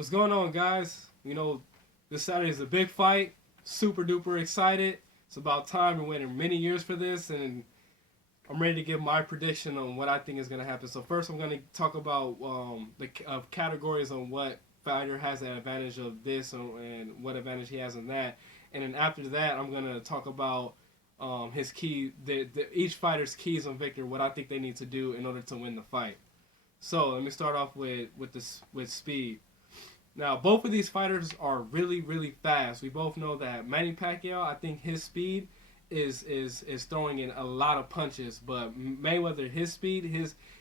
What's going on, guys? This Saturday is a big fight. Super duper excited. It's about time. We're waiting many years for this, and I'm ready to give my prediction on what I think is going to happen. So first, I'm going to talk about the categories on what fighter has an advantage of this and what advantage he has in that. And then after that, I'm going to talk about his key, each fighter's keys on victory, what I think they need to do in order to win the fight. So let me start off with speed. Now, both of these fighters are really, really fast. We both know that Manny Pacquiao, I think his speed is throwing in a lot of punches, but Mayweather, his speed,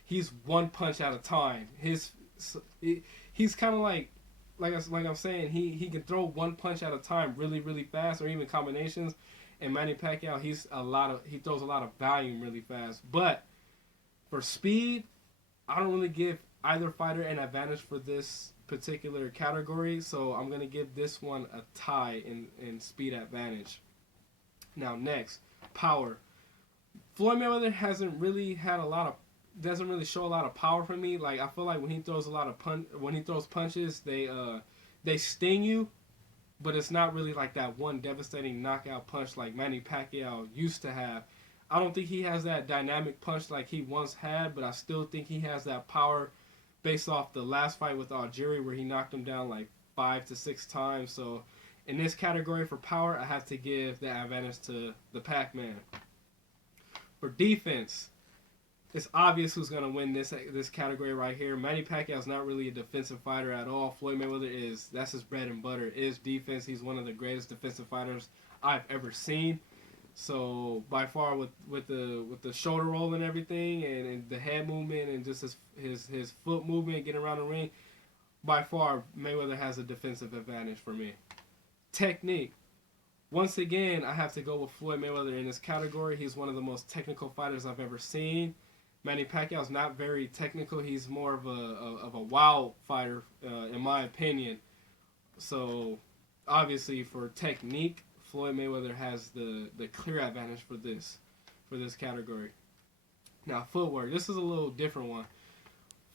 he's one punch at a time. He's kind of like I'm saying, he can throw one punch at a time really, really fast, or even combinations. And Manny Pacquiao, he throws a lot of volume really fast. But for speed, I don't really give either fighter an advantage for this particular category, so I'm going to give this one a tie in speed advantage. Now next, power. Floyd Mayweather doesn't really show a lot of power for me. Like, I feel like when he throws punches, they sting you, but it's not really like that one devastating knockout punch like Manny Pacquiao used to have. I don't think he has that dynamic punch like he once had, but I still think he has that power based off the last fight with Algieri where he knocked him down like 5 to 6 times. So in this category for power, I have to give the advantage to the Pac-Man. For defense, it's obvious who's going to win this category right here. Manny Pacquiao is not really a defensive fighter at all. Floyd Mayweather is. That's his bread and butter, is defense. He's one of the greatest defensive fighters I've ever seen. So by far, with the shoulder roll and everything, and the head movement and just his foot movement, getting around the ring, by far Mayweather has a defensive advantage for me. Technique. Once again, I have to go with Floyd Mayweather in this category. He's one of the most technical fighters I've ever seen. Manny Pacquiao is not very technical. He's more of a wild fighter, in my opinion. So obviously for technique, Floyd Mayweather has the clear advantage for this category. Now, footwork. This is a little different one.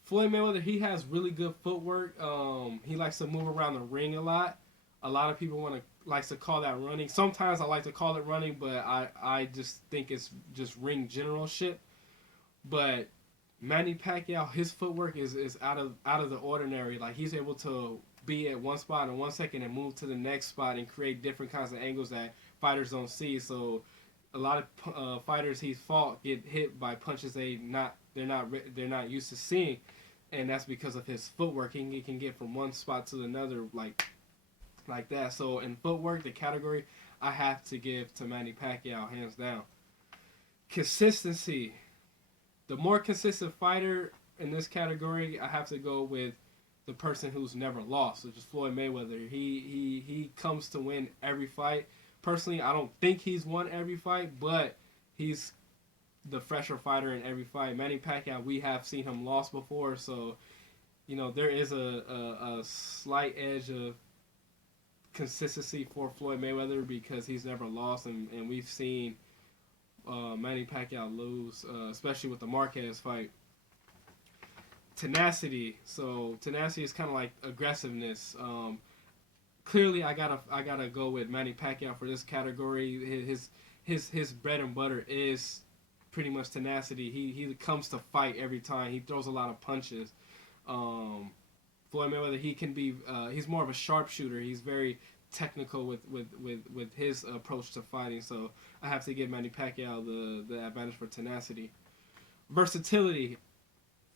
Floyd Mayweather, he has really good footwork. He likes to move around the ring a lot. A lot of people likes to call that running. Sometimes I like to call it running, but I just think it's just ring generalship. But Manny Pacquiao, his footwork is out of the ordinary. Like, he's able to be at one spot in 1 second and move to the next spot and create different kinds of angles that fighters don't see. So a lot of fighters he's fought get hit by punches they're not used to seeing, and that's because of his footwork. He can get from one spot to another like that. So in footwork, the category I have to give to Manny Pacquiao, hands down. Consistency. The more consistent fighter in this category, I have to go with the person who's never lost, which is Floyd Mayweather. He comes to win every fight. Personally, I don't think he's won every fight, but he's the fresher fighter in every fight. Manny Pacquiao, we have seen him lost before, so there is a slight edge of consistency for Floyd Mayweather because he's never lost, and we've seen Manny Pacquiao lose, especially with the Marquez fight. Tenacity. So tenacity is kind of like aggressiveness. Clearly, I gotta go with Manny Pacquiao for this category. His bread and butter is pretty much tenacity. He comes to fight every time. He throws a lot of punches. Floyd Mayweather, he can be. He's more of a sharpshooter. He's very technical with his approach to fighting. So I have to give Manny Pacquiao the advantage for tenacity. Versatility.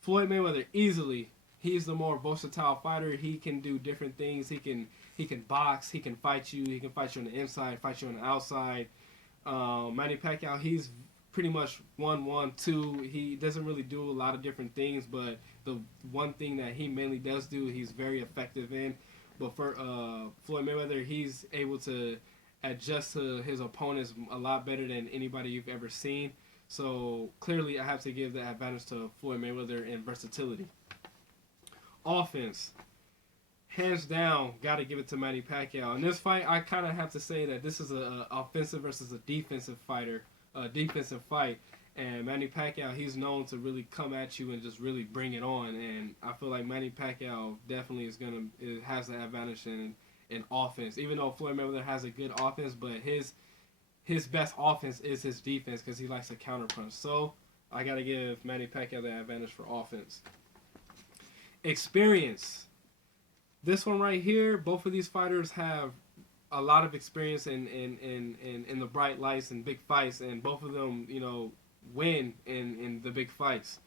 Floyd Mayweather, easily, he's the more versatile fighter. He can do different things. He can box. He can fight you. He can fight you on the inside, fight you on the outside. Manny Pacquiao, he's pretty much 1-1-2. He doesn't really do a lot of different things, but the one thing that he mainly does do, he's very effective in. But for Floyd Mayweather, he's able to adjust to his opponents a lot better than anybody you've ever seen. So clearly, I have to give the advantage to Floyd Mayweather in versatility. Offense, hands down, got to give it to Manny Pacquiao. In this fight, I kind of have to say that this is a offensive versus a defensive fight, And Manny Pacquiao, he's known to really come at you and just really bring it on. And I feel like Manny Pacquiao definitely has the advantage in offense. Even though Floyd Mayweather has a good offense, but his best offense is his defense because he likes to counterpunch. So I gotta give Manny Pacquiao the advantage for offense. Experience. This one right here, both of these fighters have a lot of experience in the bright lights and big fights, and both of them, win in the big fights.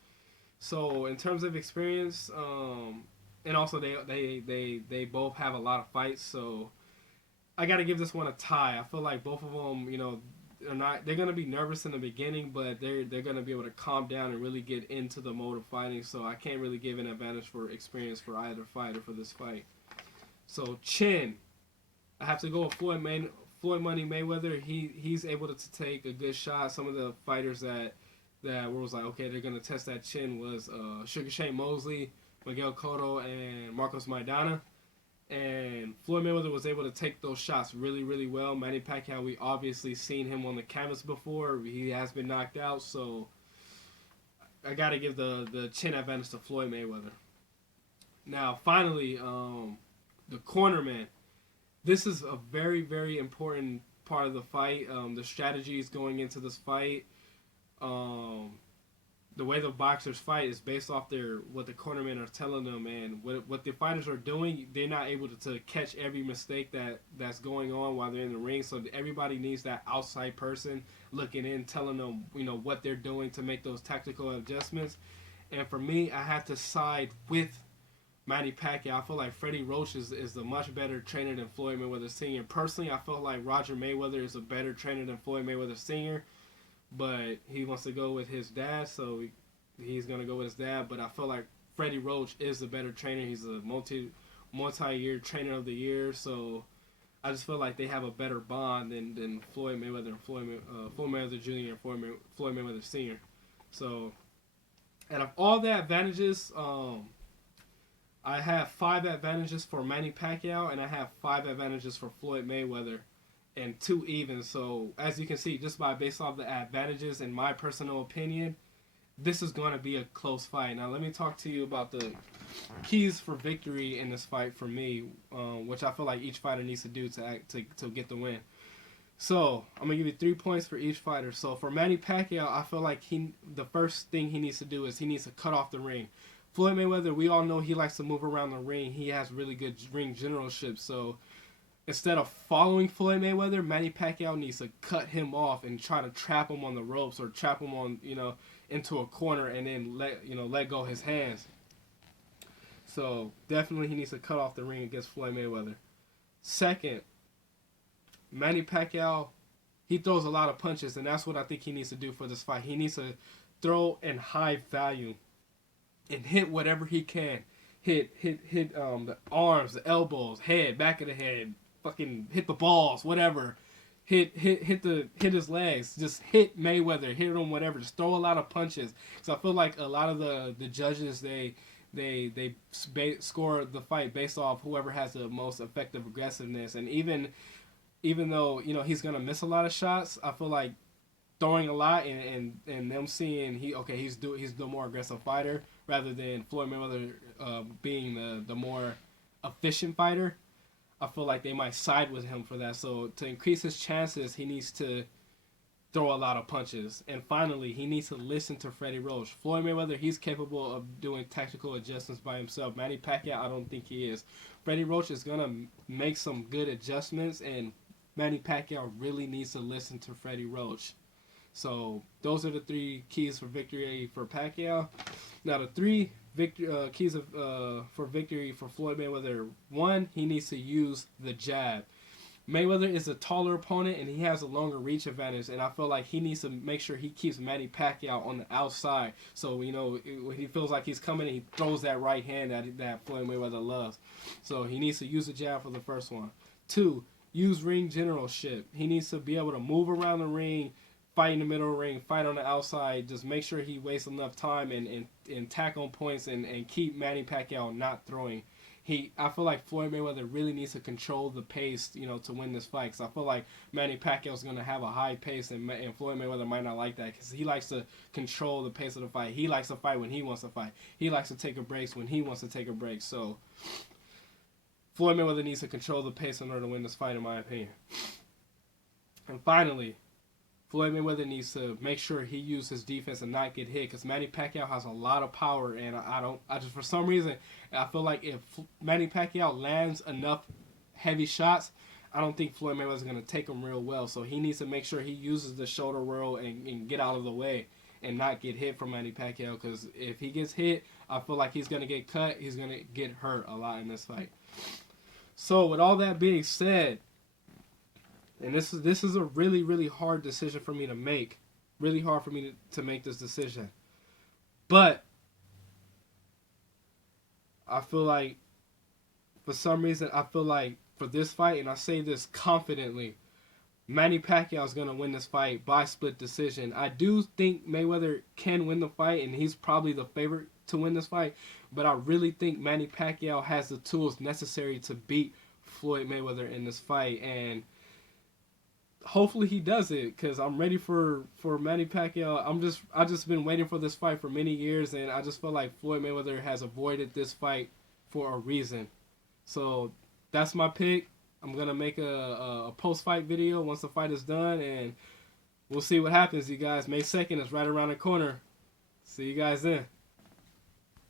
So in terms of experience, and also they both have a lot of fights. So I got to give this one a tie. I feel like both of them, they're gonna be nervous in the beginning, but they're gonna be able to calm down and really get into the mode of fighting. So I can't really give an advantage for experience for either fighter for this fight. So chin, I have to go with Floyd Money Mayweather. He's able to take a good shot. Some of the fighters that was like, okay, they're gonna test that chin was Sugar Shane Mosley, Miguel Cotto, and Marcos Maidana. And Floyd Mayweather was able to take those shots really, really well. Manny Pacquiao, we obviously seen him on the canvas before. He has been knocked out, so I got to give the chin advantage to Floyd Mayweather. Now, finally, the cornerman. This is a very, very important part of the fight. The strategies going into this fight. The way the boxers fight is based off what the cornermen are telling them, and what the fighters are doing. They're not able to catch every mistake that's going on while they're in the ring. So everybody needs that outside person looking in, telling them what they're doing to make those tactical adjustments. And for me, I have to side with Manny Pacquiao. I feel like Freddie Roach is a much better trainer than Floyd Mayweather Sr. Personally, I feel like Roger Mayweather is a better trainer than Floyd Mayweather Sr., but he wants to go with his dad, so he's going to go with his dad. But I feel like Freddie Roach is the better trainer. He's a multi-year trainer of the year, so I just feel like they have a better bond than Floyd Mayweather and Floyd Mayweather Jr. and Floyd Mayweather Sr. So, and of all the advantages, I have 5 advantages for Manny Pacquiao, and I have 5 advantages for Floyd Mayweather, and 2 even. So as you can see, just based off the advantages, in my personal opinion, this is going to be a close fight. Now let me talk to you about the keys for victory in this fight for me, which I feel like each fighter needs to do to get the win. So I'm gonna give you 3 points for each fighter. So for Manny Pacquiao, I feel like the first thing he needs to do is he needs to cut off the ring. Floyd Mayweather, we all know he likes to move around the ring. He has really good ring generalship. So instead of following Floyd Mayweather, Manny Pacquiao needs to cut him off and try to trap him on the ropes or trap him on, into a corner and then let go his hands. So definitely he needs to cut off the ring against Floyd Mayweather. Second, Manny Pacquiao, he throws a lot of punches, and that's what I think he needs to do for this fight. He needs to throw in high value and hit whatever he can. Hit the arms, the elbows, head, back of the head, fucking hit the balls, whatever. Hit his legs. Just hit Mayweather, hit him, whatever. Just throw a lot of punches. So I feel like a lot of the judges they score the fight based off whoever has the most effective aggressiveness. And even though he's gonna miss a lot of shots, I feel like throwing a lot and them seeing he's the more aggressive fighter rather than Floyd Mayweather being the more efficient fighter. I feel like they might side with him for that. So to increase his chances, he needs to throw a lot of punches. And finally, he needs to listen to Freddie Roach. Floyd Mayweather, he's capable of doing tactical adjustments by himself. Manny Pacquiao, I don't think he is. Freddie Roach is going to make some good adjustments, and Manny Pacquiao really needs to listen to Freddie Roach. So those are the 3 keys for victory for Pacquiao. Now the 3 keys for victory for Floyd Mayweather. 1, he needs to use the jab. Mayweather is a taller opponent and he has a longer reach advantage, and I feel like he needs to make sure he keeps Manny Pacquiao on the outside. So when he feels like he's coming, he throws that right hand that Floyd Mayweather loves. So he needs to use the jab for the first one. 2, use ring generalship. He needs to be able to move around the ring, fight in the middle of the ring, fight on the outside. Just make sure he wastes enough time and tack on points and keep Manny Pacquiao not throwing. I feel like Floyd Mayweather really needs to control the pace, to win this fight. Because I feel like Manny Pacquiao is going to have a high pace, and Floyd Mayweather might not like that because he likes to control the pace of the fight. He likes to fight when he wants to fight. He likes to take a break when he wants to take a break. So Floyd Mayweather needs to control the pace in order to win this fight, in my opinion. And finally, Floyd Mayweather needs to make sure he uses his defense and not get hit, because Manny Pacquiao has a lot of power, and I just, for some reason, I feel like if Manny Pacquiao lands enough heavy shots, I don't think Floyd Mayweather's going to take them real well. So he needs to make sure he uses the shoulder roll and get out of the way and not get hit from Manny Pacquiao, because if he gets hit, I feel like he's going to get cut. He's going to get hurt a lot in this fight. So with all that being said, and this is a really, really hard decision for me to make. Really hard for me to make this decision. But I feel like, for some reason, I feel like for this fight, and I say this confidently, Manny Pacquiao is going to win this fight by split decision. I do think Mayweather can win the fight, and he's probably the favorite to win this fight. But I really think Manny Pacquiao has the tools necessary to beat Floyd Mayweather in this fight. And hopefully he does it, because I'm ready for Manny Pacquiao. I just been waiting for this fight for many years, and I just feel like Floyd Mayweather has avoided this fight for a reason. So that's my pick. I'm gonna make a post-fight video once the fight is done, and we'll see what happens, you guys. May 2nd is right around the corner. See you guys then.